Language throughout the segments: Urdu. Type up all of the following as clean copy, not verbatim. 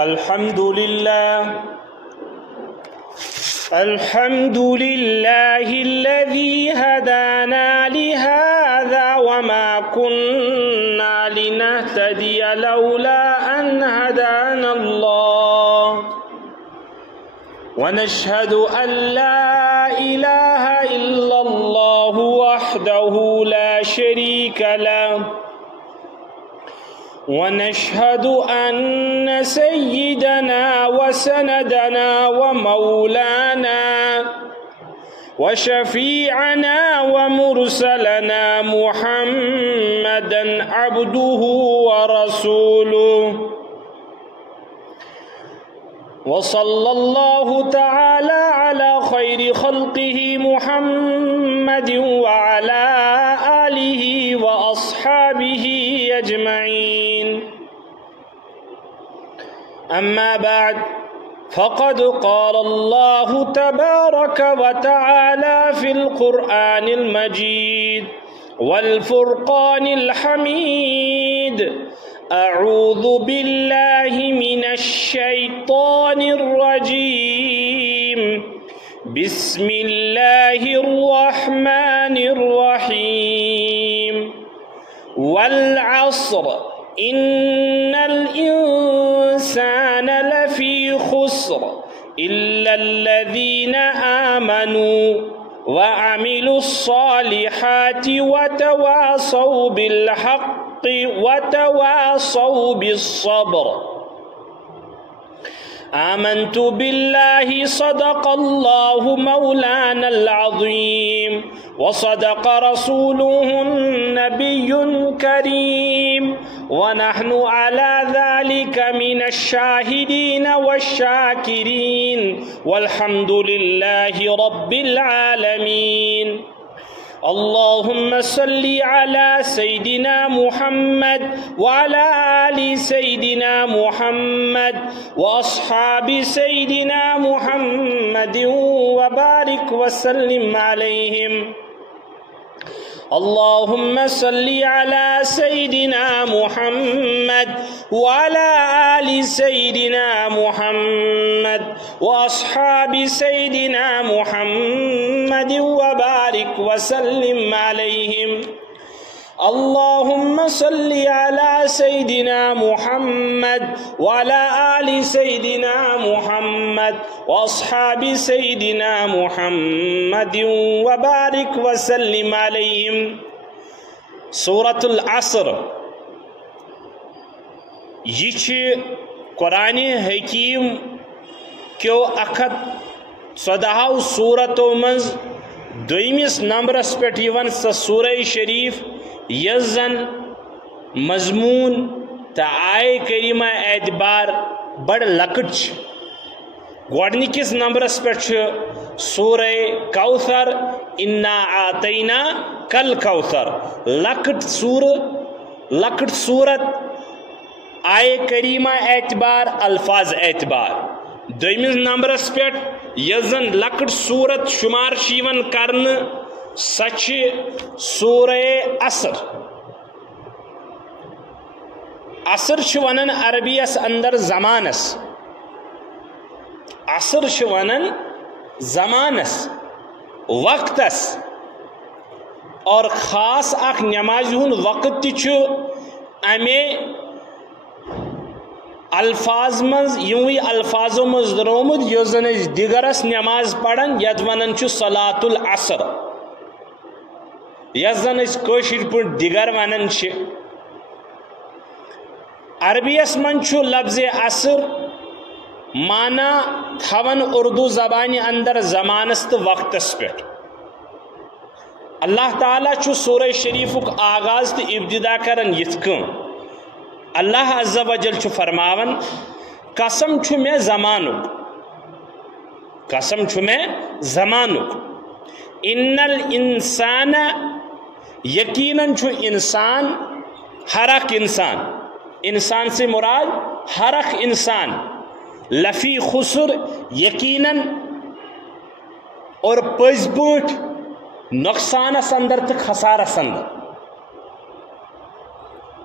الحمد لله الذي هدانا لهذا وما كنا لنهتدي لولا أن هدانا الله ونشهد أن لا إله إلا الله وحده لا شريك له ونشهد أن سيدنا وسندنا ومولانا وشفيعنا ومرسلنا محمدا عبده ورسوله وصلى الله تعالى على خير خلقه محمد وعلى آله وأصحابه أجمعين أما بعد فقد قال الله تبارك وتعالى في القرآن المجيد والفرقان الحميد أعوذ بالله من الشيطان الرجيم بسم الله الرحمن الرحيم والعصر إن الإنسان لفي خسر إلا الذين آمنوا وعملوا الصالحات وتواصوا بالحق وتواصوا بالصبر آمنت بالله صدق الله مولانا العظيم وصدق رسوله النبي الكريم ونحن على ذلك من الشاهدين والشاكرين والحمد لله رب العالمين اللهم صل على سيدنا محمد وعلى آل سيدنا محمد وأصحاب سيدنا محمد وبارك وسلم عليهم اللهم صل على سيدنا محمد وعلى آل سيدنا محمد وأصحاب سيدنا محمد وبارك وسلم عليهم اللهم صل على سيدنا محمد وعلى آل سيدنا محمد وأصحاب سيدنا محمد وبارك وسلم عليهم سورة العصر یہ قرآن حکیم کیو 114 سورتوں مز دویمس نمبرس پہ سہ سورہ شریف یس زن مضمون تا آئے کریمہ اعتبار بڑ لکٹ گوڈنکس نمبرس پہ سورہ کوثر انا آتینا کل کوثر لکٹ سورت آئے کریمہ اعتبار الفاظ اعتبار دویمس نمبرس پہ یس زن لکٹ سورت شمار شیون کرن سچ سورہ عصر عصر ونن عربیس اندر زمانس عصر ونن زمانس وقتس اور خاص اخ نماز ہن وقت تہ امے الفاظ مز یوی الفاظوں مز درومت یس زن دیگرس نماز پڑھن یت ونن صلاۃ العصر یس زن کشر پہ دیگر ونان عربیس من لفظ عصر مانا تھون اردو زبان اندر زمانس تو وقتس پہ اللہ تعالیٰ سورہ شریف آغاز تو ابتدا کران یت کن اللہ عز و جل فرماون قسم میں زمانک قسم میں زمانک ان الانسان یقیناً انسان ہر اخ انسان سے مراد ہر اخ انسان لفی خسر یقیناً اور پز پٹ نقصانس اندر تو خسارس اندر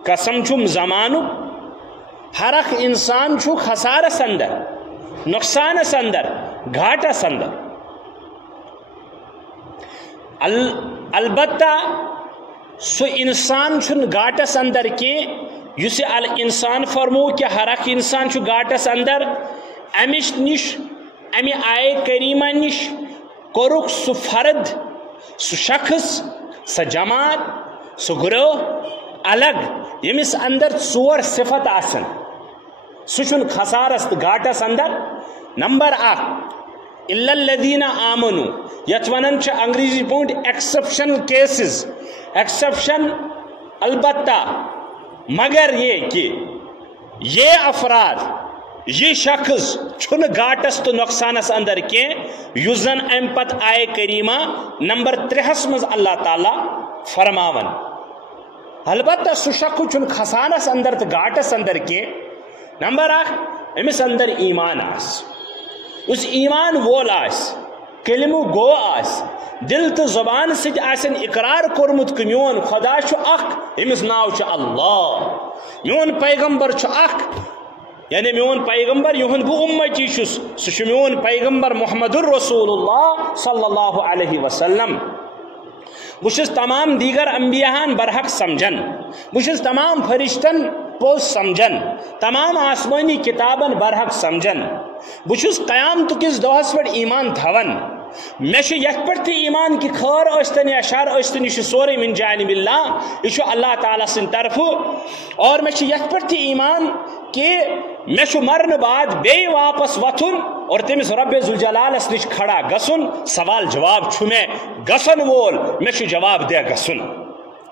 قسم چھم زمانک ہر اخ انسان چھو خسارس اندر، نقصانس اندر، گھاٹس اندر. البتہ سو انسان چھن گھاٹس اندر کی یس انسان فرمو کہ ہر اخ انسان چھو گھاٹس اندر، امش نش امی آئے کریمہ نش کورک سو فرد، سو شخص، سو جماعت، سو گروہ الگ یمس اندر ژور صفت آسن، سو چھن خسارس تو گھاٹس اندر. نمبر 1 الا الذین آمنو، یت ونن چھ انگریزی پونٹ ایکسپشن کیسز، ایکسپشن البتہ مگر یہ کہ یہ افراد، یہ شخص چھن گھاٹس تو نقصانس اندر کی یس زن ام پت آئے کریمہ نمبر 3 مز اللہ تعالی فرماون. البتہ سو شخص چھن خسانس اندر تو گھاٹس اندر کی. نمبر 1 امس اندر ایمان آس، اس ایمان وول آس، کلمہ گو آس، دل تو زبان سۭتۍ آسن اقرار کورمت کہ میون خدا چھُ اکھ، امس ناو چھُ اللہ، میون پیغمبر چھُ اکھ، یعنی میون پیغمبر یہند بہ امتی چھس سہ چھُ میون پیغمبر محمد الرسول اللہ صلی اللہ علیہ وسلم. بہ چھس تمام دیگر انبیاءن برحق سمجھن، بہ چھس تمام فرشتن پوز سمجھن، تمام آسمانی کتابن برحق سمجھن، بہ چھس قیامت کس دہس پہ ایمان تھون. مے یت پہ ایمان کہ خیر ٲسۍتن یا شر ٲسۍتن یہ سورے من جانب اللہ، یہ اللہ تعالیٰ سند طرف. اور مے یت پہ ایمان کہ مے مرن بعد بی واپس وتھن اور تمس رب ذوالجلالس نش کھڑا گسن، سوال جواب چھ مے گسن وول، مے جواب دہ گسن.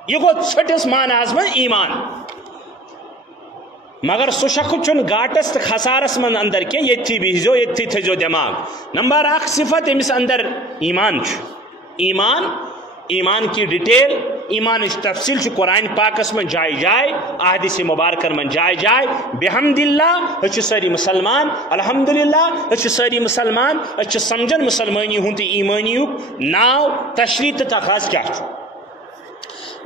یہ گو ژھٹس معناس من ایمان. مگر سو شخص چھن گھاٹس تو خسارس من اندر کی یتھی بہزو، یتھی تھزو دماغ. نمبر 1 صفت امس اندر ایمان چھ. ایمان کی ڈیٹیل، ایمان تفصیل چھ قرآن پاکس من جائے جائے، احادیث مبارکن من جائے جائے. بحمد اللہ اچھ ساری مسلمان، الحمدللہ اچھ ساری مسلمان، اچھ سمجھن مسلمانی ہوں ایمانی ناو تشریح تو تخاص کیا چھ.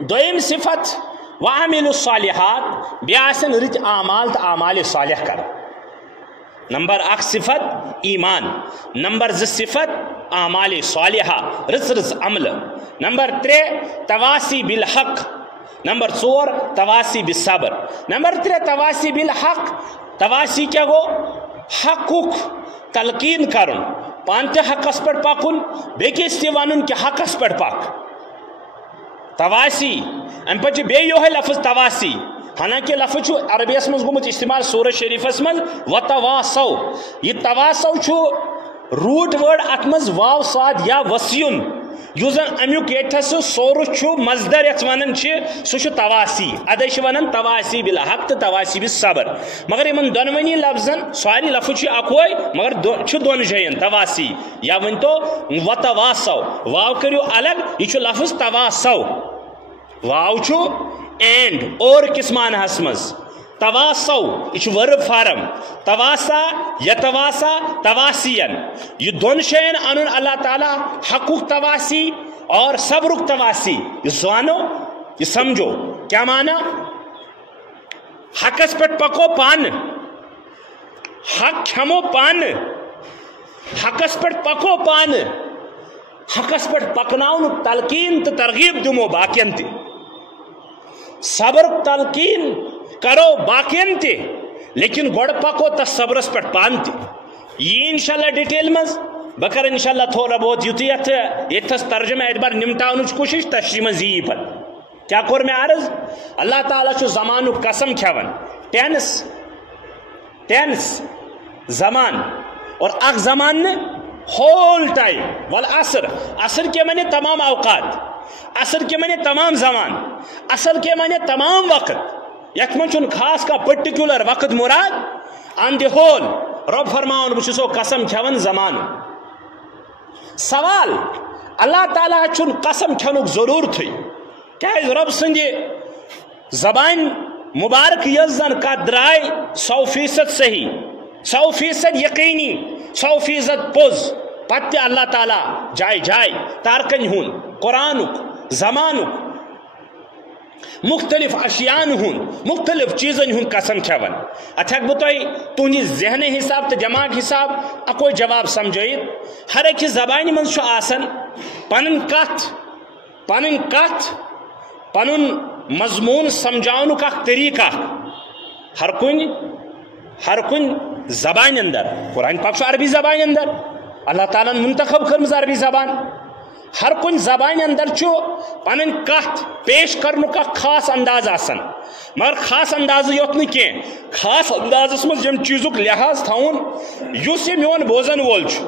دویم صفت وعمل الصالحات، بیاسن رت اعمال تو اعمال صالح کر. نمبر 1 صفت ایمان، نمبر 2 صفت اعمال صالحہ، رز عمل. نمبر 3 تواسی بالحق، نمبر 4 تواسی بالصبر. نمبر 3 تواسی بالحق. تواسی کیا گو؟ حقک تلقین کرن، پانتے حقس پر پکن، بیکس تی ونن کہ حقس پر پک. تواسی ام پہ بی یہ لفظ تواسی، حالانکہ لفظ عربیس مز گومت استعمال سورہ شریفس مز وتواسو. یہ تواسو روٹ ورڈ ات مز واو صاد یا وسیون، یس زن امیک یتھس سورس مصدر یت ونان سہ تواسی. ادے ونان تواسی بالحق تو تواسی بالصبر. مگر ان دونونی لفظن ساری لفظ اکوے مگر دون جائن تواسی. یا ون تو وتواسو، واو کرو الگ، یہ لفظ تواسو. واو اینڈ اور کس معنیس مز تواسو، یہ ورب فارم. تواسا یتواسا تواسین، یہ دون شین انن اللہ تعالیٰ حقوق تواسی اور صبرک تواسی. یہ زانو، یہ سمجھو کیا معنی. حقس پہ پکو پان، حق کھمو پان، حقس پہ پکو پان، حقس پہ پکناؤن تلقین تو ترغیب دمو باقین تی. صبر تلقین کرو باقین تی، لیکن گوڑ پکو تا صبرس پہ پان تی. یہ انشاءاللہ ڈیٹیل مز بکر انشاءاللہ تھوڑا بہت یوتی یتھس ترجمہ اعتبار نمٹاؤنچ کوشش تشریح مز یی پر. کیا کور میں عرض؟ اللہ تعالیٰ چھ زمانو قسم کھیون. ٹینس زمان اور اخ زمان ہول ٹائم. والعصر، عصر کے معنی تمام اوقات، عصر کے معنی تمام زمان، عصر کے معنی تمام وقت. یک من خاص کا پرٹیکولر وقت مراد. آن دی ہول رب فرماؤن بچسو قسم کھیون زمان. سوال اللہ تعالیٰ چون قسم کھنک ضرور تھی کیا رب سند زبان مبارک یزن کا درائے 100% صحیح، 100% یقینی، 100% پوز. پتہ اللہ تعالیٰ جائے جائے تارکن ہون قرآنک زمانک مختلف اشیان ہن مختلف چیزن ہن قسم کھیون ات ہیک بہ تہندِ ذہن حساب تو دماغ حساب اکوئی جواب سمجھائیت ہر أکِس زبانہِ منٛز چھُ آسان پنن کتھ پنن مضمون سمجھاونُک اکھ طریقہ ہر کُنہِ زبان اندر قرآن پاک چھُ عربی زبان اندر اللہ تعالیٰ منتخب کٔرمٕژ عربی زبان ہر کُنہِ زبان اندر چھُ پنن کتھ پیش کرنُک اکھ خاص انداز آسان مگر خاص اندازٕ یوت نہٕ کینٛہہ خاص اندازس منٛز ییٚمہِ چیٖزُک لحاظ تھاوُن یُس یہِ میون بوزن وول چھُ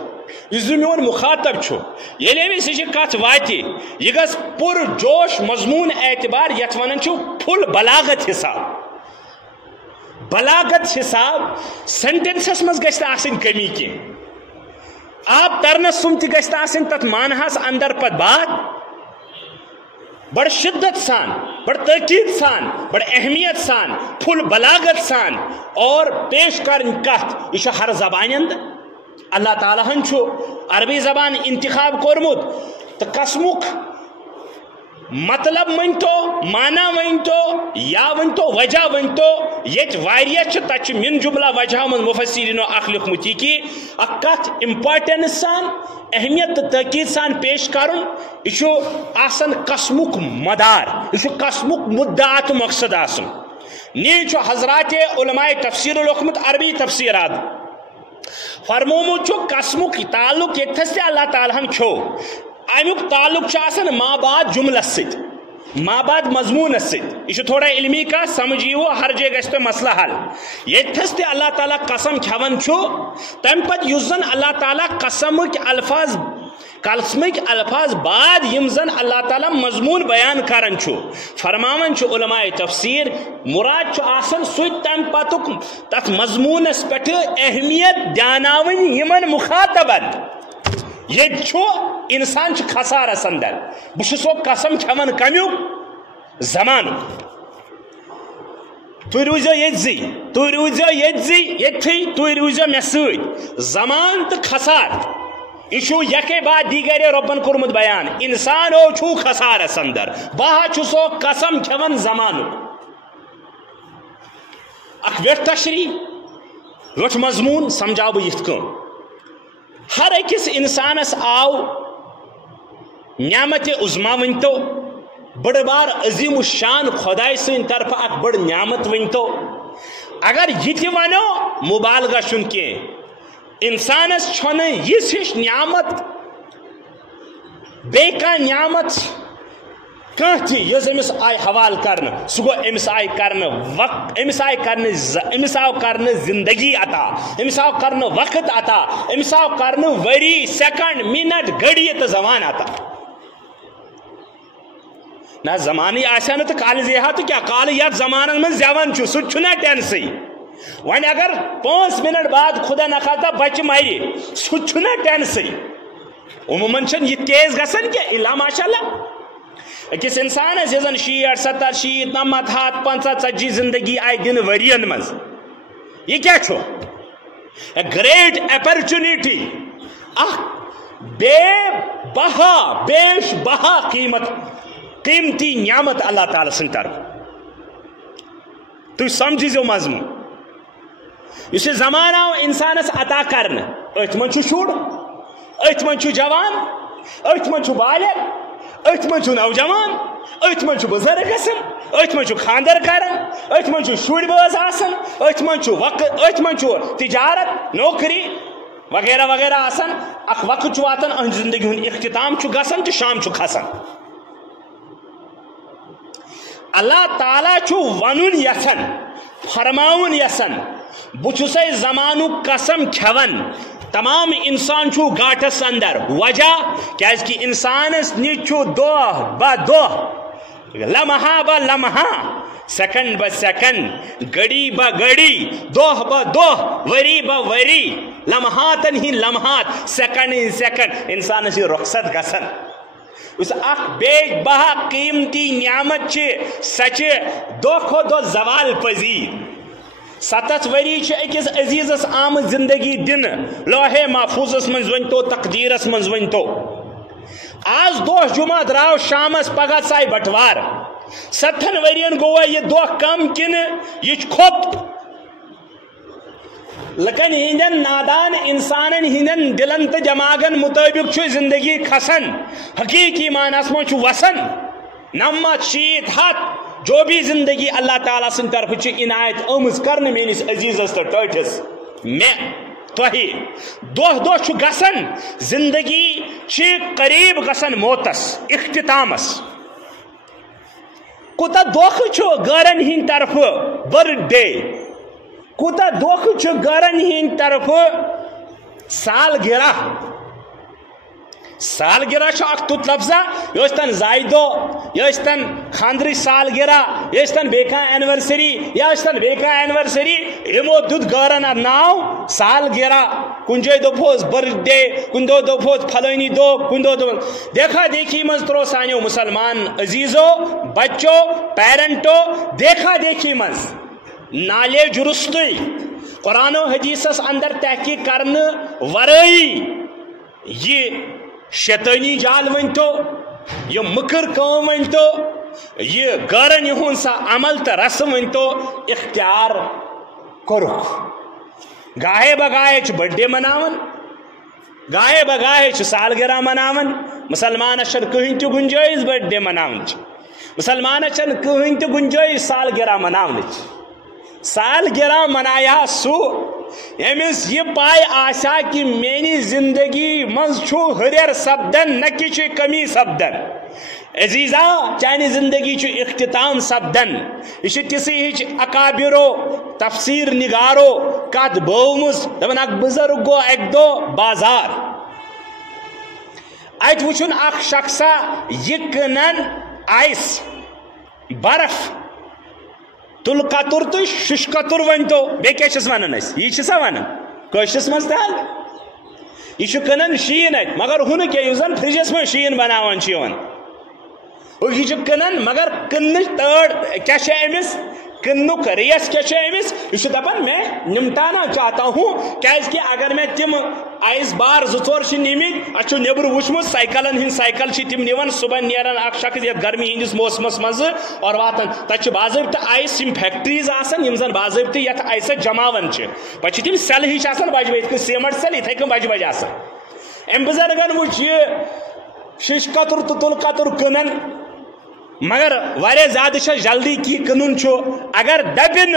یُس یہِ میون مخاطب چھُ ییٚلہِ أمِس یہِ کتھ واتہِ یہِ گژھِ پُر جوش مضموٗن اعتبار یتھ ونان چھُ فُل بلاغت حساب سینٹینسس مز گژھِ نہٕ آسٕنۍ کمی کینٛہہ آپ ترنس سُم تہِ گژھِ نہٕ آسٕنۍ تتھ مانہس اندر پتہٕ بات بڑ شدت سان بڑ تاکید سان بڑ اہمیت سان فل بلاغت سان اور پیش کرن کتھ یہ چھُ ہر زبان اندر اللہ تعالیٰ ہن چھُ عربی زبان انتخاب کوٚرمُت تہٕ قسمُک مطلب ؤنتو مانا ؤنتو یا ؤنتو وجہ ؤنتو ییٚتہِ واریاہ چھِ تَتہِ چھِ من جملہ وجہ منٛز مفسریٖنو اکھ لیوٚکھمُت یہِ کہِ اکھ کتھ امپارٹنس سان اہمیت تہٕ تاکید سان پیش کرُن یہِ چھُ آسان قسمُک مدار یہِ چھُ قسمُک مدعا تہٕ مقصد آسان نیٖز چھُ حضرات علماء تفسیٖر لیوٚکھمُت عربی تفسیٖرات فرمومُت چھُ قسمُک تعلق ییٚتھس تہِ اللہ تعالیٰ ہن کھیوٚو امیُک تعلق چھُ آسان مابعد جملس سۭتۍ مابعد مضموٗنس سۭتۍ یہِ چھُ تھوڑا علمی کتھ سمجھ ییٖوٕ ہر جایہِ گژھِ تۄہہِ مسلہٕ حل ییٚتھس تہِ اللہ تعالیٰ قسم کھٮ۪وان چھُ تمہِ پتہٕ یُس زن اللہ تعالیٰ قسمٕکۍ الفاظ بعد یِم زن اللہ تعالیٰ مضموٗن بیان کران چھُ فرماوان چھُ علماء تفسیٖر مُراد چھُ آسان سُہ تمہِ پتُک تتھ مضموٗنس پٮ۪ٹھ اہمیت دیاناوٕنۍ یِمن مخاطبن ییٚتہِ چھُ انسان چھُ خسارس اندر بہٕ چھُسو قسم کھٮ۪وان کمیُک زمانُک تُہۍ روٗزِو ییٚتھٕے تُہۍ روٗزِو مےٚ سۭتۍ زمان تہٕ خسار یہ چھُ یکے بعد دیگرے رۄبن کوٚرمُت بیان انسانو چھُ خسارس اندر بہٕ چھُسو قسم کھٮ۪وان زمانُک اکھ ویٹھ تشریح ویٹھ مضموٗن سمجھاو بہٕ یِتھ کٔنۍ ہر أکِس انسانس آو نعمت عظما ؤنتو بڑ بار عظیم الشان خداے سٕنٛدِ طرفہٕ اکھ بٔڑ نعمت ؤنتو اگر یہِ تہِ ونو مُبالغہ چھُنہٕ کینٛہہ انسانس چھنہٕ یِژھ ہِش نعمت بیٚیہِ کانٛہہ نعمت کانٛہہ تہِ یۄس أمِس آیہِ حوالہٕ کرنہٕ سُہ گوٚو أمِس آو کرنہٕ زندگی عطا أمِس آو کرنہٕ وقت عطا أمِس آو کرنہٕ ؤری سیکنڈ منٹ گھڑی تہٕ زمان عطا نہ زمانٕے آسہِ نہٕ تہٕ کالہِ زیہا تہٕ کیٛاہ کالہٕ یتھ زمانن منٛز زیوان چھُ سُہ تہِ چھُنہ ٹینسٕے وۄنۍ اگر 5 منٹ بعد خدا نخواستہ بچہِ مرِ سُہ تہِ چھُنہ ٹینسٕے عموٗمن چھنہٕ یہِ تیز گژھان کینٛہہ الا ماشاء اللہ أکِس انسانس یُس زن 60 70 شیٖت 90 100 50 40 زندگی آیہِ دِنہٕ ؤرین منٛز یہِ کیٛاہ چھُ گریٹ اپرچُنٹی اکھ بیش بہا قیمتی نعمت اللہ تعالیٰ سٕنٛدِ طرفہٕ تُہۍ سمجھزیو مضموٗن یُس یہِ زمانہٕ آو انسانس عطا کرنہٕ أتھۍ منٛز چھُ شُر أتھۍ منٛز چھُ جوان أتھۍ منٛز چھُ بالغ أتھۍ منٛز چھُ نوجوان أتھۍ منٛز چھُ بُزرگ گژھان أتھۍ منٛز چھُ خانٛدر کران أتھۍ منٛز چھُ شُرۍ بٲژ آسان أتھۍ منٛز چھُ أتھۍ منٛز چھُ تجارت نوکری وغیرہ وغیرہ آسان اکھ وقت چھُ واتان أہنٛدِ زندگی ہُنٛد اختتام چھُ گژھان تہٕ شام چھُ کھسان اللہ تعالیٰ چھُ ونُن یژھان فرماوُن یژھان بہٕ چھُسے زمانُک قسم کھٮ۪وان تمام انسان چھُ گاٹس اندر وجہ کیازِ کہ انسانس نِش چھُ دۄہ بہ دۄہ لمحہ بہ لمحہ سیکنڈ بہ سیکنڈ گھڑی بہ گھڑی دۄہ بہ دۄہ ؤری بہ ؤری لمحاتن ہٕنٛدۍ لمحات سیکنڈ ہٕنٛدۍ سیکنڈ انسانس چھِ رۄخصت گژھان یُس اکھ بے بہا قیمتی نعمت چھِ سۄ چھِ دۄہ کھۄتہٕ دۄہ زوال پذیٖر 70 ؤری چھِ أکِس عزیٖزس آمٕژ زندگی دِنہٕ لوہے محفوظس منٛز ؤنۍتو تقدیٖرس منٛز ؤنۍتو آز دۄہ جمعہ درٛاو شامس پگہہ ژاے بٹوار 70 ورین گوا یہ دہ کم کن یہ کھوت لکن ہندن نادان انسانن ہندن دلن تو دماغن مطابق زندگی کھسن حقیقی معنیس من وسن 90 100 جو بھی زندگی اللہ تعالیٰ سن طرف عنایت آمز کرنے میس عزیزس تو ٹھٹس میں تھی دہ دہ گسن زندگی قریب گسن موتس اختتامس کوتا دکھ گرن ہند طرف برتھ ڈے کوتا دکھ گرن ہند طرف سالگرہ سالگرہ اخ تیت لفظہ یہ زائ دہ یہ خاندر سالگرہ یہ بیان اینورسری یا بیان اینورسری یمو دیت گرن ناو سالگرہ کن جائے دپوس برتھ ڈے کن دہ دپوس فلانی دہ کن دہ دیکھا دیکھی مز ترو سانو مسلمان عزیزو بچو پیرنٹو دیکھا دیکھی مز نالج رستی قرآن و حدیثس اندر تحقیق کرنے ورائی یہ شیطانی جال ونتو یہ مکر کام ونتو یہ گرن ہن سا عمل تو رسم ونتو اختیار کرک گاہے بگاہے برتھ ڈے مناون گاہے بگاہے سالگرہ مناون مسلمان چھن کہیں تہ گنجائش برتھ ڈے مناون مسلمان چھن کہیں تہ گنجائش سالگرہ مناون سالگرہ منایا سو یمس یہ پائے آسا کہ میری زندگی مز ہریر سپدن نہ کہ کمی سپدن عزیزا چانہ زندگی اختتام سپدن یہ تسی ہچ اکابرو تفسیر نگارو کت بومس دپان اک بزرگ گو اک دو بازار ات وچھن اخ شخصا یہ کنن آئس برف تل قطر تو شش قطر ون تو بیس ونان یہ سا ونان قشرس مز تل یہ کنان شین ات مگر ہن کیا زن فرجس من شین بناوان یہ کنان مگر کن تڑ کیا امس کنک ریس کیا امس یہ دپان میں نمٹانا چاہتا ہوں کہ اگر میں تم آئس بار زور نمت اچھو نبر وچمت سائیکلن ہند سائیکل تم نیوان صبح نیران اخ شخص یہ گرمی ہندس موسمس مز اور واتان تک باضابطہ آئس فیکٹریز آسان یم زن باضابطہ یت آئس جماون پہ تم سیل ہش آسان بجہ بجہ سیمنٹ سیل اتھے کن بجہ بجہ آسان ام بزرگن وچ یہ شش قطر تو تل قطر کنن مگر واریاہ زیادہ جلدی کی کنن اگر دبن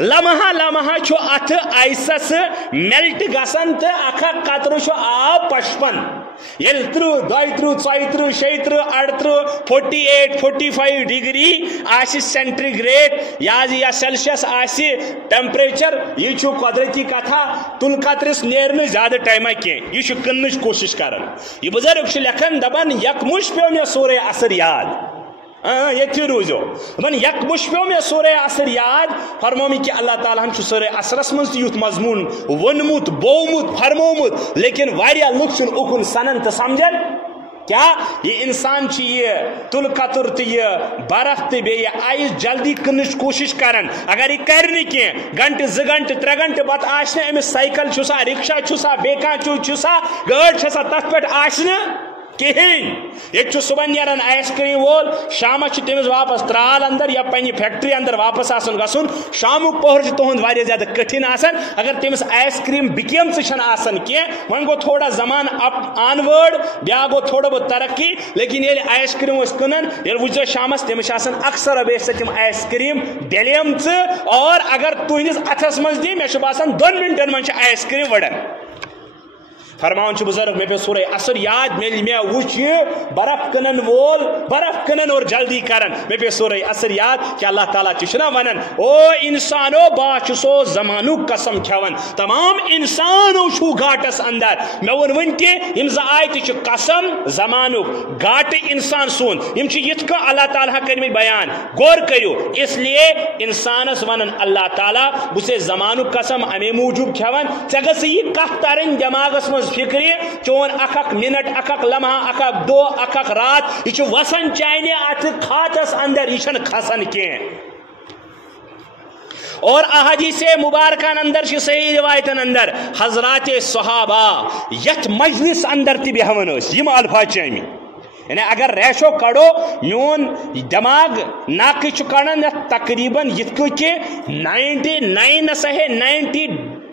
لمحہ لمحہ ات آئسس میلٹ گسان تو اخ قطر آب پشپن یل 30 32 34 36 38 45 ڈگری آس سینٹریگریڈ یا سیلسیس آس ٹیمپریچر یہ قدرتی کتھا تل قطرس نیرن زیادہ ٹائمہ کی یہ کنچ کوشش کران یہ بزرگ لکھان دپان یکمش پیو مے سورہ عصر یاد یہ روزو دپان یکمش پیو مے سورہ عصر یاد فرمومی کہ اللہ تعالیٰ ہن سورہ عصرس مز یوت مضمون ونمت بومت فرمومت لیکن واریاہ لوگ اکن سنن تو سمجھن کیا یہ انسان یہ تل قطر تو یہ برف تو بی آئس جلدی کنچ کوشش کران اگر یہ کر کی گنٹہ 2 گنٹہ 3 گنٹہ پتہ آس امس سائیکل چھسا رکشا چھسا بیان چھسا گاڑی چھسا تر پہ آس کہین یہ صبح نیران آئس کریم وول شامس تمس واپس ترال اندر یا پنہ فیکٹری اندر واپس آسان گھن شامک پہر تہد واریاہ زیادہ کٹھن آسان اگر تمس آئس کریم بکیمچ آسان کی وۄنۍ گوٚو تھوڑا زمان اپ آن ورڈ بیا گوٚو تھوڑا بہت ترقی لیکن ییٚلہِ آئس کریم کٕنان ییٚلہِ وٕچھو شامس تمس آسان اکثر بیشتر تم آئس کریم ڈلیمژ اور اگر تہندس اتھس مز دی مے باسان 2 منٹن من آئس کریم وڑان فرمان بزرگ میں پہ سورہ عصر یاد میل میں وچ برف کنن وول برف کنن اور جلدی کرن میں پہ سورہ عصر یاد کہ اللہ تعالیٰ چشنا ونن او انسانو باچ سو زمانو قسم کھون تمام انسانو چھو گاٹس اندر میں ون کہ یم ز آیت چھ قسم زمانو گاٹ انسان سون یم چھ یت کا اللہ تعالیٰ کرمی بیان غور کریو اس لیے انسانس ونن اللہ تعالیٰ بسے زمانو قسم امی موجود کھون ژےٚ یہ کتھ ترن دماغس مز فکری چون اخ منٹ اخ لمحہ اخ دو اخ رات یہ وسن چانہ ات کھاتس اندر یہ کھسان کی اور احادیث مبارکان اندر صحیح روایتن اندر حضرات صحابہ یت مجلس اندر تہ بیہوان یم الفاظ چامہ یعنی اگر ریشو کڑو میون دماغ ناقص کڑان تقریباً یہ کہ 99 ہے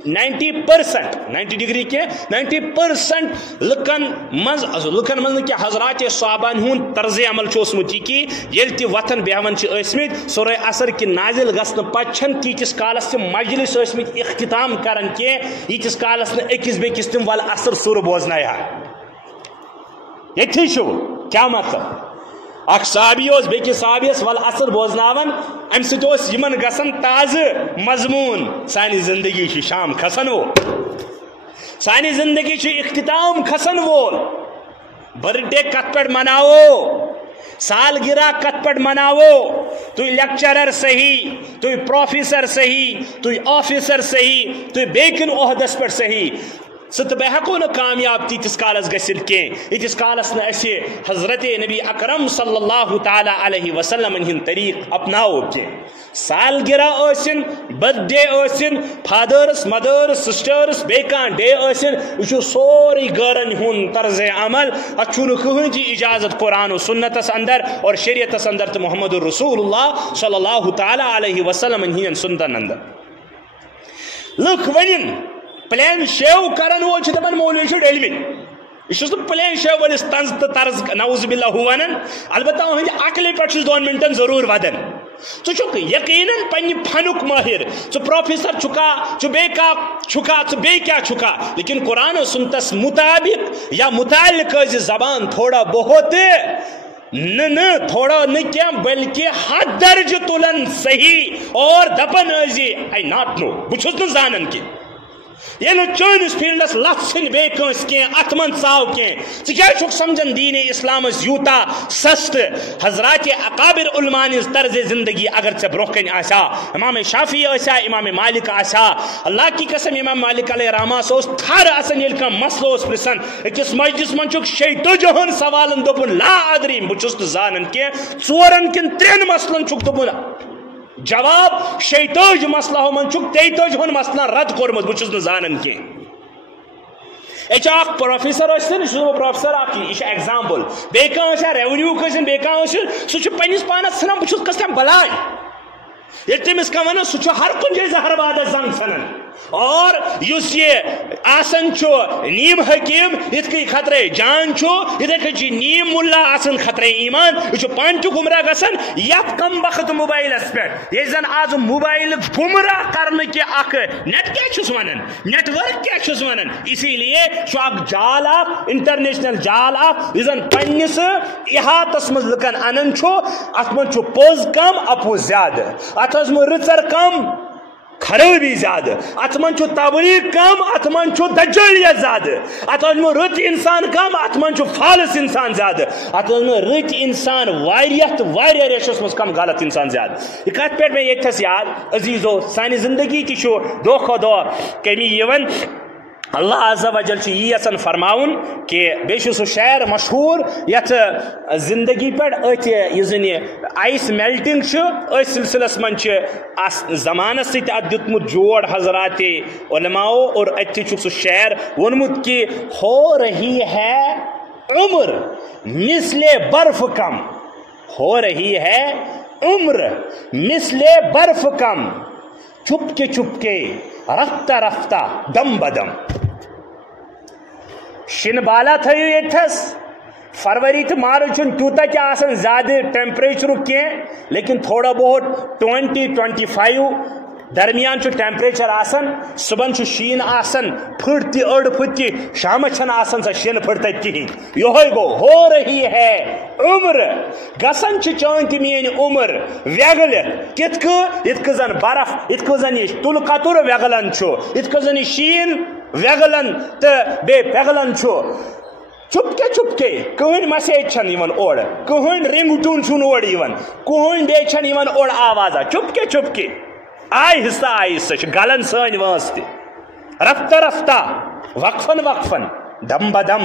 90% ڈگری کے 90% لکن من کہ حضرات صحابہ ہند طرز عمل اوسمت یہ کہ یل تہ وتھن بیہون ٲسمٕتۍ سورے اثر کہ نازل گژھنہٕ پتہٕ چھنہٕ تیٖتِس کالس تم مجلس ٲسمٕتۍ اختتام کران کینٛہہ ییٖتِس کالس نہٕ أکِس بیٚکِس تم ول اثر سُر بوزنایا ییٚتھی چھُ کیا مطلب اخ صحابی بیٚکِس صحابیس ول اثر بوزناون امہِ سۭتۍ اوس یِمن گژھان تازٕ مضموٗن سانہِ زندگی چھِ شام کھسن وول سانہِ زندگی چھُ اختتام کھسن وول برتھ ڈے کت پٮ۪ٹھ مناوو سالگرہ کت پٮ۪ٹھ مناوو تُہۍ لیکچرر صحیح تُہۍ پروفیسر صحیح تُہۍ آفیسر صحیح تُہۍ بیٚیہِ کُنہِ عہدس پٮ۪ٹھ صحیح سُہ تہٕ بہٕ ہٮ۪کو نہٕ کامیاب تیٖتِس کالس گٔژھِتھ کینٛہہ ییٖتِس کالس نہٕ أسۍ حضرت نبی اکرم صلی اللہ تعالیٰ علیہ وسلمن ہٕنٛدۍ طریٖق اپناوو کینٛہہ سالگرہ ٲسِن برتھ ڈے ٲسِن فادٲرٕس مدٲرٕس سسٹٲرٕس بیٚیہِ کانٛہہ ڈے ٲسِن یہِ چھُ سورُے گٲرن ہُنٛد طرزِ عمل اتھ چھُنہٕ کٕہٕنۍ تہِ اجازت قرآن و سنتس اندر اور شریعتس اندر تہٕ محمد رسول اللہ صلی اللہ تعالیٰ علیہ وسلمن ہٕنٛدٮ۪ن سنتن اندر لُکھ ونن پلین شیو کرن وول چھُ دپان مولوی چھُ ڈٔلمٕتۍ یہ چھُس نہٕ پلین شیو وٲلِس طنز تہٕ طرز نعوذ باللہ ہُہ ونان البتہ أہنٛدِ عقلہِ پٮ۪ٹھ چھُس 2 منٹن ضروٗر ودان ژٕ چھُکھ یقیٖنن پننہِ فنُک مٲہر ژٕ پروفیسر چھُکھا ژٕ بیٚیہِ کانٛہہ چھُکھا ژٕ بیٚیہِ کیٛاہ چھُکھا لیکن قرآن و سنتس مطابق یا متعلق ٲسۍ زبان تھوڑا بہت نہ تھوڑا نہ کینٛہہ بلکہ حد درجہ تُلن صحیح اور دپان ٲسۍ آی ناٹ نو بہٕ چھُس نہٕ زانان کینٛہہ ییٚلہِ چٲنِس فیٖلڈس لژھ ژھٕنۍ بیٚیہِ کٲنٛسہِ کینٛہہ اتھ منٛز ژاو کینٛہہ ژٕ کیٛازِ چھُکھ سمجھان دیٖنِ اسلامس یوٗتاہ سستہٕ حضرات اکابر علما ہٕنٛز طرزِ زندگی اگر ژےٚ برونٛہہ کَنہِ آسہِ ہا امام شافی ٲسۍ ہا امام مالک آسہِ ہا اللہ کی قسم امام مالک علیہ رحمہ سُہ اوس تھر آسان ییٚلہِ کانٛہہ مسلہٕ اوس پرژھان أکِس مسجدس منٛز چھُکھ 36 سوالن دوٚپُن لا ادری بہٕ چھُس نہٕ زانان کینٛہہ 4 کِنہٕ 3 مسلن چھُکھ دوٚپُن جواب 36 مسلہو منٛز چھُکھ 33 مسلن رد کوٚرمُت بہٕ چھُس نہٕ زانان کینٛہہ یہ اخ پروفیسر ٲسِن یہِ چھُس بہٕ پروفیسر اکھ یہِ چھُ ایگزامپل بیٚیہِ کانٛہہ ٲسِن ریونیوُک ٲسِن بیٚیہِ کانٛہہ ٲسِن سُہ چھُ پننِس پانس ژھٕنان بہٕ چھُس کٔژ تام بلاے ییٚلہِ تٔمِس کانٛہہ ونان سُہ چھُ ہر کُنہِ جایہِ زہر وادس زنگ ژھٕنان اور یُس یہِ آسان چھُ نیم حکیٖم یِتھ کٔنۍ خطرے جان چھُ یِتھے کٔنۍ چھُ نیم مُلا آسان خطرے ایمان یہِ چھُ پانہٕ تہِ گمراہ گژھان یتھ کم وقت موبایلس پٮ۪ٹھ ییٚلہِ زن آز موبایل گمراہ کرنہٕ کہِ اکھ نیٹ کیٛاہ چھُس ونان نیٹ ورک کیٛاہ چھُس ونان اسی لیے چھُ اکھ جال اکھ انٹرنیشنل جال اکھ یُس زن پننِس احاطس منٛز لُکن انان چھُ اتھ منٛز چھُ پوٚز کم اپُز زیادٕ اتھ منٛز رٕژر کم خرابی زیادٕ اتھ منٛز چھُ تبلیغ کم اتھ منٛز چھُ دجٲلیت زیادٕ اتھ منٛز رٕتۍ انسان کم اتھ منٛز چھُ فالس انسان زیادٕ اتھ منٛز رٕتۍ انسان واریاہ تہٕ واریاہ ریشس منٛز کم غلط انسان زیادٕ یہِ کتھ پٮ۪ٹھ مےٚ ییٚتھس یاد عزیٖزو سانہِ زندگی تہِ چھُ دۄہ کھۄتہٕ دۄہ کمی یِوان اللہ عز و جل چھُ یی یژھان فرماوُن کہ بیٚیہِ چھُ سُہ شعر مشہوٗر یتھ زندگی پٮ۪ٹھ أتھۍ یُس زن یہِ آیس میلٹنگ چھُ أتھۍ سلسلس منٛز چھِ زمانس سۭتۍ اتھ دیُتمُت جوڑ حضرات علماءو اور اتھی چھُکھ سُہ شعر ووٚنمُت کہ ہو رہی ہے عمر مثل برف کم ہو رہی ہے عمر مثل برف کم چپکے چپکے رفتہ رفتہ دم بدم شن بالا تھٲیِو ییٚتھس فروری تو مارچ چھُنہٕ تیوٗتاہ تہِ آسان زیادٕ ٹیمپریچرُک کینٛہہ لیکن تھوڑا بہت 20-25 درمیان چھُ ٹیمپریچر آسان صبحن چھُ شیٖن آسان پھٕٹ تہِ أڑ پھٕٹ تہِ شامس چھنہٕ آسان سۄ شِنہٕ پھٕٹ تتہِ کِہیٖنۍ یِہوے گوٚو ہو رہی ہے عمر گژھان چھِ چٲنۍ تہِ میٲنۍ عمر ویگلِتھ کِتھ کٔنۍ یِتھ کٔنۍ زن برف یِتھ کٔنۍ زن یہِ تُلہٕ کتُر ویگلان چھُ یِتھ کٔنۍ زن یہِ شیٖن ویگلان تہٕ بیٚیہِ پگلان چھُ چپکے چپکے کٕہٕنۍ مسیج چھنہٕ یِوان اورٕ کٕہٕنۍ رنگ ٹیوٗن چھُنہٕ اورٕ یِوان کٕہٕنۍ بیٚیہِ چھنہٕ یِوان اورٕ آوازا چپکے چپکے آہستہ آہستہ چھِ گلان سٲنۍ وٲنٛس تہِ رفتہ رفتہ وقفن وقفن دم بدم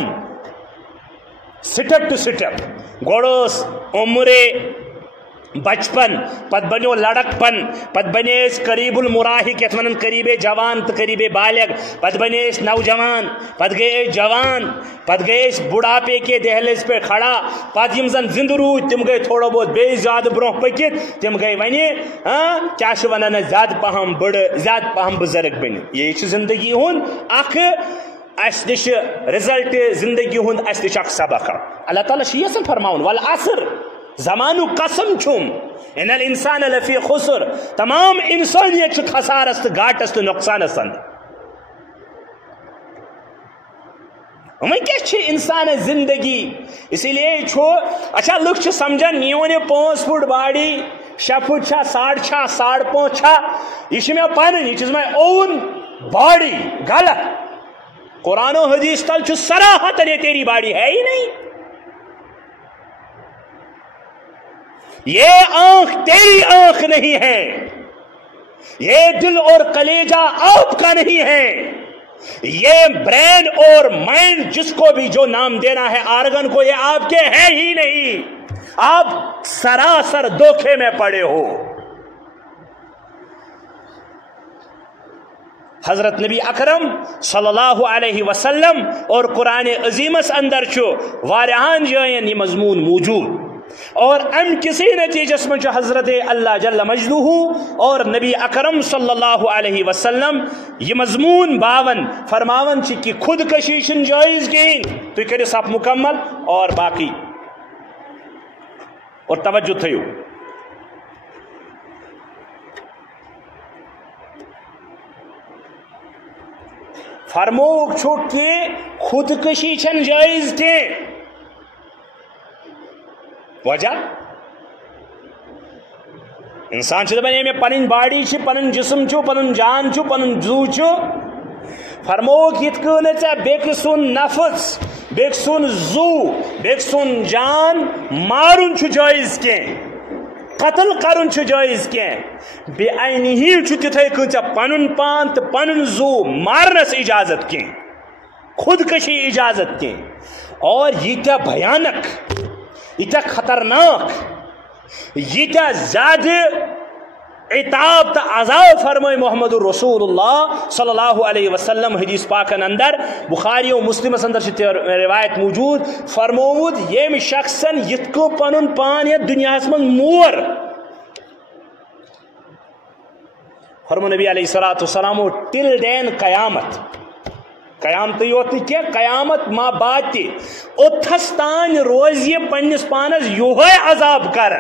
سٹیپ ٹو سٹیپ گۄڈٕ ٲس عمرے بچپن پت بنو لڑکپن پت بنے قریب المراہق یت ونان قریب جوان تو قریب بالغ پت بنے نوجوان پت گئے جوان پت گئے بڑھاپے کے دہلیز پہ کھڑا پت یم زن زند روز تم گئے تھوڑا بہت بے زیادہ برہ پکت تم گئے ونی کیا ونان زیادہ پہم بڑ زیادہ پہم بزرگ بن یہ زندگی ہند اخ اس نش رزلٹ زندگی ہند اس نش اخ سبق اللہ تعالیٰ یسن فرماؤن والعصر زمانو قسم چھم ان الانسان لفی خسر تمام انسانیت خسارس تو گاٹس تو نقصانس اندر کیا انسان زندگی اسی لیے چھو اچھا لوگ سمجھان میون 5 فٹ باڈی 6 فٹ 6.5 6.5 یہ میں پن یہ مائی اون باڈی غلط قرآن و حدیث تل صراحتن یہ تیری باڈی ہے ہی نہیں یہ آنکھ تیری آنکھ نہیں ہے یہ دل اور کلیجہ آپ کا نہیں ہے یہ برین اور مائنڈ جس کو بھی جو نام دینا ہے آرگن کو یہ آپ کے ہے ہی نہیں آپ سراسر دھوکے میں پڑے ہو حضرت نبی اکرم صلی اللہ علیہ وسلم اور قرآن عظیمس اندر چھو واریاہن جائیں یہ مضمون موجود اور ام کسی نتیجس میں حضرت اللہ جل مجدہ اور نبی اکرم صلی اللہ علیہ وسلم یہ مضمون باون فرماون کہ خود کشی جائز کہیں تو کرو سب مکمل اور باقی اور توجہ تھیو فرموک چھو کہ خود کشی جائز کہیں وجہ انسان دپان میں پن باڈی پن جسم پن جان پن زو فرموک یت بیک سن نفس بیک سن زو بیک سن جان مارن جائز کی قتل کرن جائز کی بے عینی ہی تتھے کھا پن پان تو پن زو مارنس اجازت کی خود کشی اجازت کی اور یہ بھیانک یہ خطرناک یہ زیادہ عتاب تو عذاب فرمائے محمد الرسول اللہ صلی اللہ علیہ وسلم حدیث پاکن اندر بخاری و مسلم اندر روایت موجود فرمود یم شخصن یت کو پنن پان یا دنیا من مور فرمو نبی علیہ الصلوۃ والسلام ٹل دین قیامت قیامت یوت کی قیامت ما بعد تہ اوتھس تان روز یہ پنس پانس یہ عذاب کر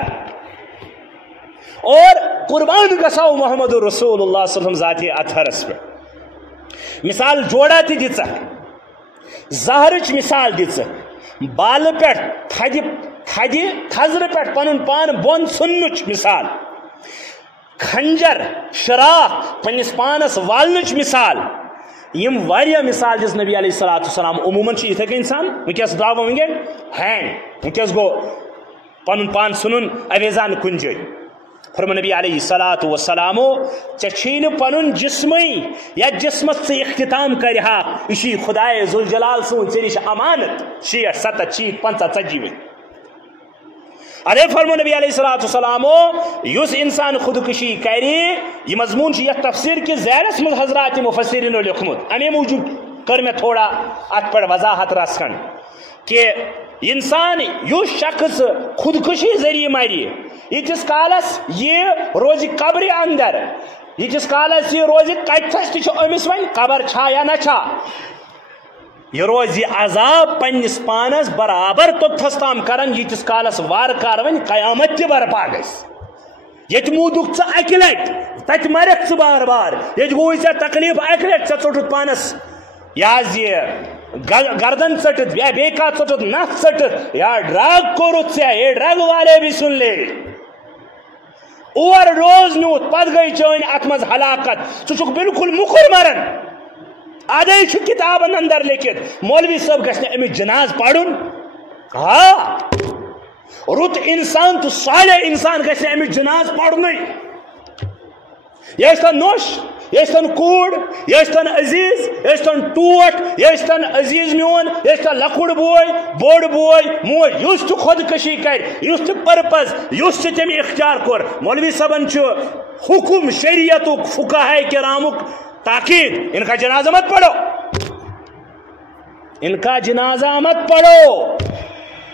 اور قربان گساو محمد رسول اللہ صلی اللہ علیہ وسلم ذاتی اطہرس پہ مثال جوڑا تہ دژ زہرچ مثال دژ بال پہ تھزر پہ پن پان بون ژھننچ مثال کھنجر شراخ پنس پانس والنچ مثال یم واریاہ مثال دس نبی علیہ الصلوۃ والسلام عموماً اتھے کہ انسان ونکس دعو ونگے ہینڈ ونکس گو پن پان سنن اویزان کن جائے فرما نبی علیہ الصلوۃ والسلام چھ پن جسمی یا جسمت سے اختتام کرہا یہ خدائے ذوالجلال سن ژے امانت 60 70 60 50 40 میں ادے فرمو نبی علیہ الصلوۃ والسلام یس انسان خودکشی کری یہ مضمون یہ تفسیر کے زیرس مز حضرات مفسرین لکھمت امی موجود کر میں تھوڑا ات پر وضاحت رس کن کہ انسان یس شخص خودکشی ذریعہ مری یتس کالس یہ روز قبر اندر یتس کالس یہ روز کتس تہ امس ون قبر چھا یا نہ چھا یہ روز یہ عذاب پنس پانس برابر توتھس تام کرن یتس کالس وار کار ون قیامت تہ برپا گس یت مودک ژٕ اکہ لٹ تت مرک ژٕ بار بار یت گوی ژےٚ تکلیف اکہ لٹ ژےٚ ژوٹُتھ پانس یہ گردن ژٹت یا بیٚیہِ کانٛہہ ژوٹُتھ نس ژٹت یا ڈرگ کوٚرُتھ ژےٚ یہ ڈرگ والے بھی سن لے اوور ڈوز نیوت پتہٕ گٔے چٲنۍ اتھ منٛز ہلاکت ژٕ چھُکھ بالکل مُکُر مران ادے کتابن اندر لکھت مولوی صاحب گھس امس جناز پڑھن ہاں رت انسان تو صالح انسان گھس امس جناز پڑھن یہ نوش یہ کوڑ یہ عزیز یہ ٹوٹ یہ عزیز میون یہ لکڑ بوے بوڑ بوے موج اس خودکشی کر اس پرپز اس تم اختیار کور مولوی صاحبن حکم شریعت فقہائے کرامک تاکید ان کا جنازہ مت پڑھو ان کا جنازہ مت پڑھو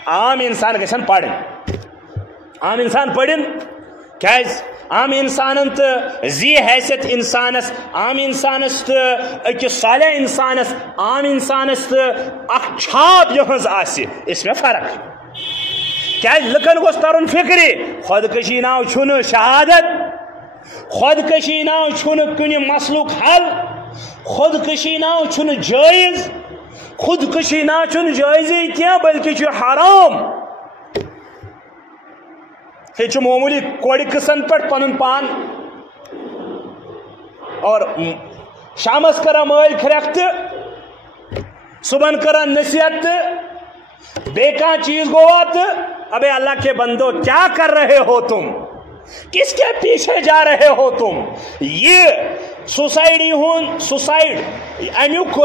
عام انسان گژھن پڑھن عام انسان پڑھن کیاز عام انسان تو زی حیثیت انسانس عام انسانس تو اکس صالح انسانس عام انسانس تو اخ چھاپ یہز آسی اس میں فرق کیا لکن گوس ترن فکری خودکشی ناو چھن شہادت خودکشی ناو چھن کن مسلک حل خودکشی ناو چھن جائز خودکشی ناو چھن جائزی کیا بلکہ چھ حرام یہ معمولی کوڑی قسم پہ پن پان اور شامس کران مل کھرک تو صبح کران نصیحت بے کان چیز گوا تو ابے اللہ کے بندو کیا کر رہے ہو تم کس کے پیچھے جا رہے ہو تم یہ سوسائٹی ہون سوسائٹ امیک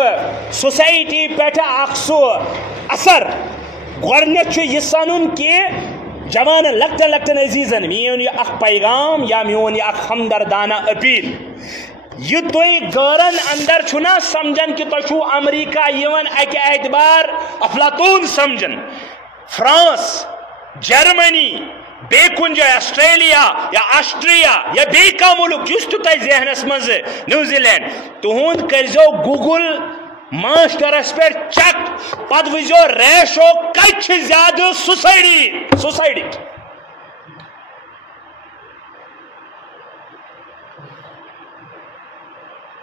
سوسائٹی پہ سو اثر گۄڈنیٚتھ یہ سنن کہ جوان لکٹن لکٹن عزیزن میون یہ اخ پیغام یا میون یہ اخ ہمدردانہ اپیل یہ تھی گارن اندر چھنا سمجھن کہ تھی امریکہ یون اکہ اعتبار افلاطون سمجھن فرانس جرمنی بے کن جائے آسٹریلیا یا آسٹریا یا بے کا ملک اس تو تھی ذہنس مز نیوزی لینڈ تہند کرزو گوگل ماسٹرس پہ چیک پتہ وچو ریشو کت زیادہ سوسائٹی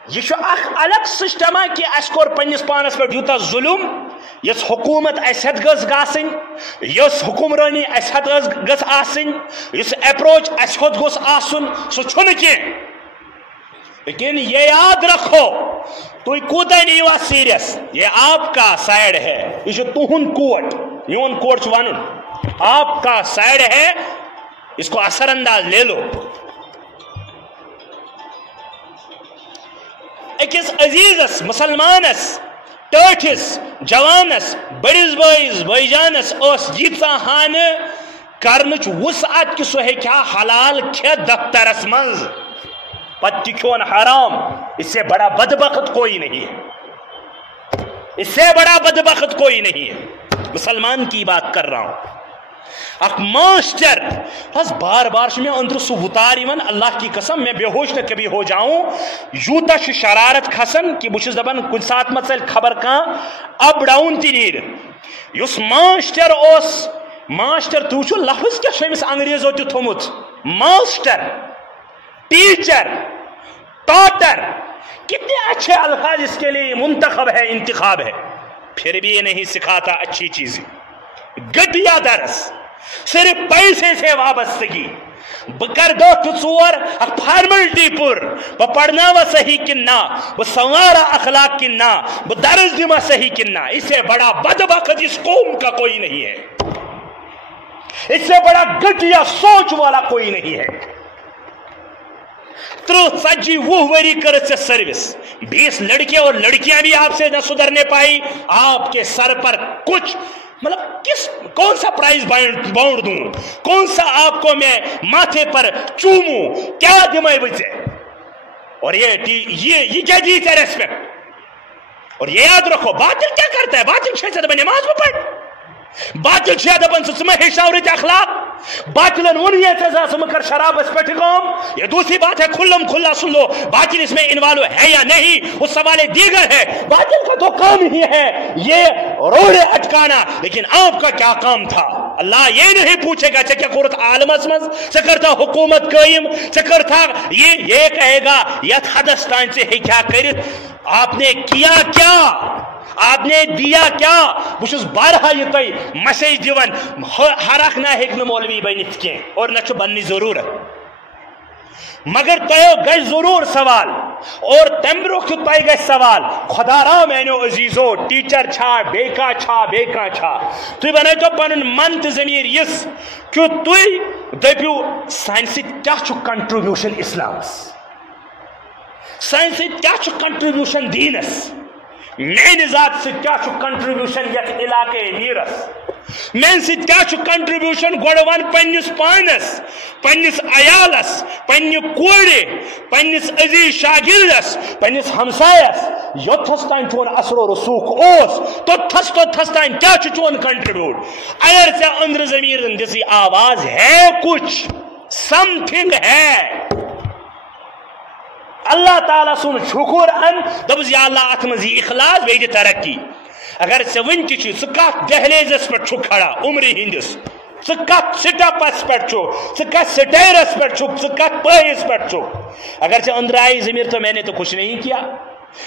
یہ اخ الگ سسٹما کہ اس کور پنس پانس پہ یوتہ ظلم یس حکومت اس گس گاسن یس حکمرانی اس گس آسن یس اپروچ اس گس آسن سو چھن کی لیکن یہ یاد رکھو تو کوتا نہیں ہوا سیریس یہ آپ کا سائڈ ہے یہ تہن کوٹ میون کوٹ ون آپ کا سائڈ ہے اس کو اثر انداز لے لو اکس عزیزس مسلمانس ٹاٹھس جوانس بڑس بائیس بھائی جانس اس ییژہ ہان کرنچ وسعت کہ سہ ہیکہ حلال کھیت دفترس منز پتہ کھون حرام اس سے بڑا بدبخت کوئی نہیں ہے اس سے بڑا بدبخت کوئی نہیں ہے مسلمان کی بات کر رہا ہوں اخ ماسٹر بس بار بار میں اندر سہ وتار اللہ کی قسم میں بے ہوش نہ کبھی ہو جاؤں یوتہ شرارت کھسن کہ بہت دپان کن سات مت ژل خبر کان اپ ڈاؤن تہ نیرِ یس ماسٹر اس ماسٹر تو وچھو لفظ کیا چھُ أمِس انگریزو تہ تھومُت ماسٹر ٹیچر ٹاٹر کتنے اچھے الفاظ اس کے لیے منتخب ہے انتخاب ہے پھر بھی یہ نہیں سکھاتا اچھی چیزیں گٹیا درس صرف پیسے سے وابستگی بکر دو تو ژور فارملٹی پر بہ پڑھنا و صحیح کننا بہ سنوارا اخلاق کننا بہ درس دما صحیح کننا اس سے بڑا بدبخت اس قوم کا کوئی نہیں ہے اس سے بڑا گٹیا سوچ والا کوئی نہیں ہے 30 وری کر سروس 20 لڑکے اور لڑکیاں بھی آپ سے نہ سدھرنے پائی آپ کے سر پر کچھ مطلب کون سا پرائز باؤنڈ دوں کون سا آپ کو میں ماتھے پر چوموں کیا دمائی بچے اور یہ کیا جیتا ہے ریسپیکٹ اور یہ یاد رکھو باطل کیا کرتا ہے باطل چھے سے نماز میں پڑھ باطل چھے دبن سمہ ہشاورت اخلاق باطلن ونیے تھا سمکر شراب اس پہ کام یہ دوسری بات ہے کھلم کھلا سن لو باطل اس میں انوالو ہے یا نہیں وہ سوال دیگر ہے باطل کا تو کام ہی ہے یہ روڑے اٹکانا لیکن آپ کا کیا کام تھا اللہ یہ نہیں پوچھے گا کیا قرت عالم اسمز چکر تھا حکومت قائم چکر تھا یہ کہے گا یت حدستان سے ہے کیا کرت آپ نے کیا کیا آپ نے دیا کیا بس بارہا یہ تھی میسیج دیوان ہر اخ نہ ہیک مولوی بنت کی اور نہ بننی ضرورت مگر تیو گئی ضرور سوال اور تم برو تہ گئی سوال خدا را میانو عزیزو ٹیچر چھا بیکا چھا تھی بنائی تو پن من تو ضمیر یس کہ تھی دپیو سانہ سۭتۍ کیا چھُ کنٹربیوشن اسلامس سان سہ کنٹریبیوشن دینس میانہ ذات سہ کنٹریبیوشن یتھ علاقے امیرس میان سہ کنٹریبیوشن گوڑ ون پنس پانس پنس عیالس پنہ کور پنس عزیز شاگردس پنس ہمسایس یوتھس تین چون اثر و رسوخ اس توتھس تین کیا چون کنٹریبیوٹ اگر ژے اندر ضمیر دسی آواز ہے کچھ سم تھنگ ہے اللہ تعالیٰ سن شکر ان دبس یا اللہ ات مز اخلاص بیٚیہِ دِ ترقی اگر ژے ون تہ ژٕ کتھ دہلیزس پہ کھڑا عمر ہندس ژٕ کتھ سٹپس پہ ژٕ کتھ سٹیرس پہ ژٕ کتھ پٲیس پہ اگر ژے اندر آئی ضمیر تو میں نے تو کچھ نہیں کیا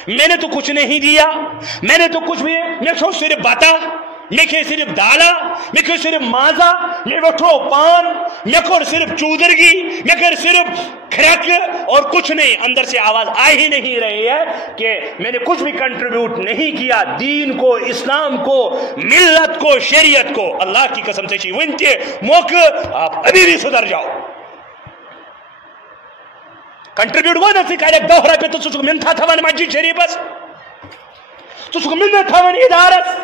میں نے تو کچھ نہیں دیا میں نے تو کچھ بھی میں کھو صرف بتا میں کھے صرف دالا میں کھے صرف مازا میں وٹھو پان میں کھو صرف چودرگی میں کر صرف کھرک اور کچھ نہیں اندر سے آواز آ ہی نہیں رہی ہے کہ میں نے کچھ بھی کنٹریبیوٹ نہیں کیا دین کو اسلام کو ملت کو شریعت کو اللہ کی قسم سے ونتے موقع آپ ابھی بھی سدھر جاؤ کنٹریبیوٹ وہ نہ کرے 2 رۄپیہِ تو ژٕ منتھا تھاوان مسجد شریفس ژٕ منت تھاوان ادارس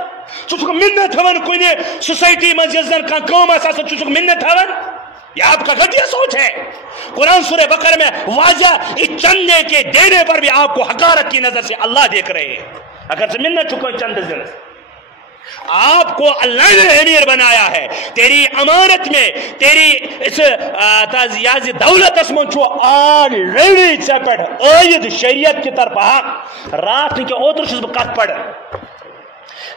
ژٕ منت تھاوان کُنہِ سوسائٹی مز یس زن کانٛہہ کٲم آسہِ آسان ژٕ منت تھاوان یہ آپ کا گھٹیا سوچ ہے قرآن سورہ بقرہ میں واضح اس چندے کے دینے پر بھی آپ کو حقارت کی نظر سے اللہ دیکھ رہے ہیں اگر سے منت چکو چند دن آپ کو اللہ نے امیر بنایا ہے تیری امانت میں تیری اس تازیازی دولت اسمن چھو آلریڈی چپٹ آید شریعت کی طرف حق رات کے اوتر چھس بکات پڑھ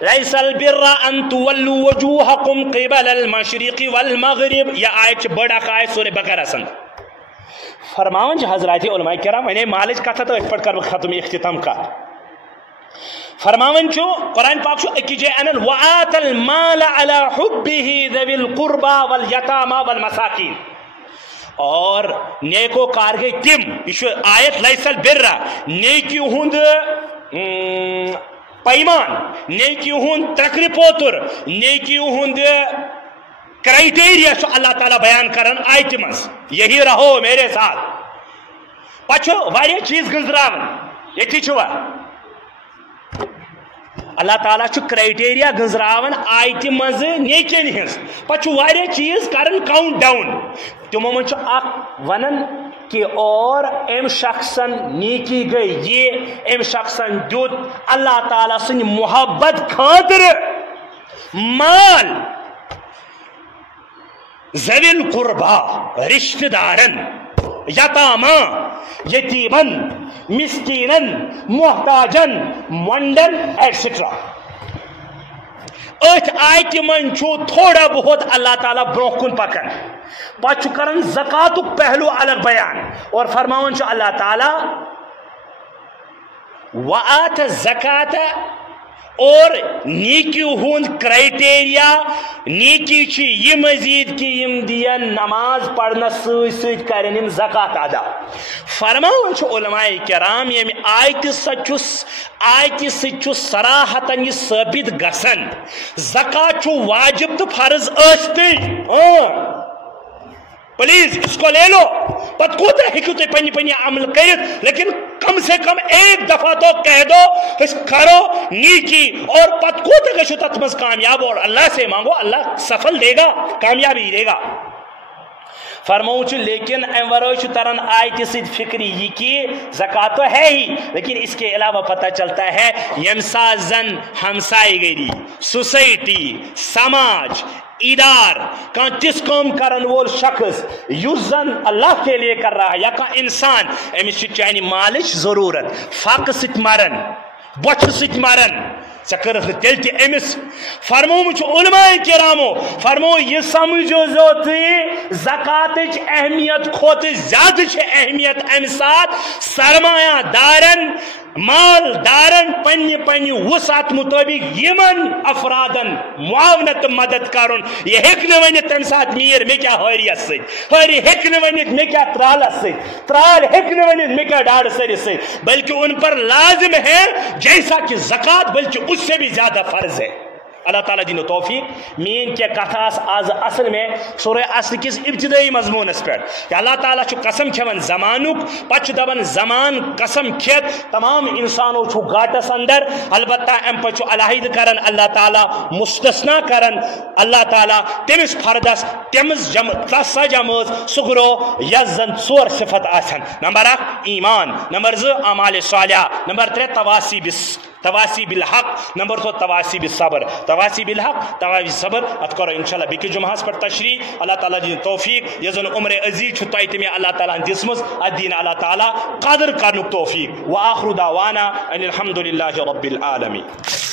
لیس البر ان تولوا وجوهكم قبل المشرق والمغرب یہ آیت بڑا آیت سورہ بقرہ سند فرماون حضرات علماء کرام میں مالج کتھا تو پڑھ کر ختم اختتام کا فرماون قرآن پاک اکجے انن وآت المال على حبه ذوي القربى واليتامى والمساکین اور نیکو کار گئی تم یہ آیت لیس البر نیکی ہند پیمان نیکی ہند ترکری پوتر نیکی ہند کرائٹیریا اللہ تعالیٰ بیان کرن آیت مز یہی رہو میرے ساتھ پچھو واریاہ چیز گزراون یہ چھوا اللہ تعالیٰ کرائٹیریا گزراون آیت مز نیکین ہز پچھو واریاہ چیز کرن کاؤنٹ ڈاؤن تمو من ونن کہ اور ام شخصن نیکی گئی یہ ام شخصن دیت اللہ تعالیٰ سن محبت خاطر مال ذوی القربا رشتہ دارن یتاما یتیمن مسکینن محتاجن منڈن ایٹسٹرا ات آیت من تھوڑا بہت اللہ تعالیٰ برو کن پکن پہ کرن زکات پہلو الگ بیان اور فرماون اللہ تعالیٰ وآت الزکات اور نیکی ہند کرائٹیریا نیکی چھ یہ مزید کہ یم دین نماز پڑھنا ست کرن زکات ادا فرماون علماء کرام یم آیت ست صراحتن یہ ثابت گسن زکات واجب تو فرض ٲستی پلیز اس کو لے لو پت کوتا ہیکو تھی پنی پنی عمل کرت لیکن کم سے کم ایک دفعہ تو کہہ دو اس کرو نیکی اور پت کوتا گشو تتمز کامیاب اور اللہ سے مانگو اللہ سفل دے گا کامیابی دے گا فرماؤں لیکن امورو ترن آیت سید فکری یہ کہ زکات تو ہے ہی لیکن اس کے علاوہ پتہ چلتا ہے یمسا زن ہمسائی گری سوسائٹی سماج ادار کان تس کام کرن وول شخص یس زن اللہ کے لیے کر رہا ہے یا کان انسان امس چانہ مالچ ضرورت فاقہ ست مرن بوچھ ست مرن ثر تیل تہ امس فرمومت علماء کرامو فرمو یہ سمجھو زو تھی زکات اہمیت کھوت زیادہ اہمیت ام سات سرمایہ دارن مال دارن پنہ وسعت مطابق یمن افرادن معاونت مدد کرن یہ ہیکہ ونت تمہ سات میر مے کیا حریت ست حری ہیکہ ونت مے کیا ترالس ست ترال ہیکہ ونت مے کیا ڈاڑ سرس ست بلکہ ان پر لازم ہے جیسا کہ زکات بلکہ اس سے بھی زیادہ فرض ہے اللہ تعالیٰ دین توفیق مین کیا کتھ آز اصل میں سورہ اصل کس ابتدائی مضمونس پہ کہ اللہ تعالیٰ قسم کھیون زمانک پتہ دپان زمان قسم کھیت تمام انسانوں گاٹس اندر البتہ ام پہ علیحدہ کران اللہ تعالیٰ مستثنا کران اللہ تعالیٰ تمس فردس تمس سا جماعت سہ گرو یس زن ژور صفت آسن نمبر 1 ایمان نمبر 2 اعمال صالحہ نمبر 3 تواسی بالحق نمبر 4 تواسی بالصبر تواسی بالحق تواسی صبر ات کرو انشاءاللہ بیکس جمعہس پر تشریح اللہ تعالیٰ دین توفیق یہ زن عمر عزیز تہ تمہیں اللہ تعالیٰ دسمز ادین اللہ تعالیٰ قدر کرنک توفیق وآخر دعوانا ان الحمد للہ رب العالمین.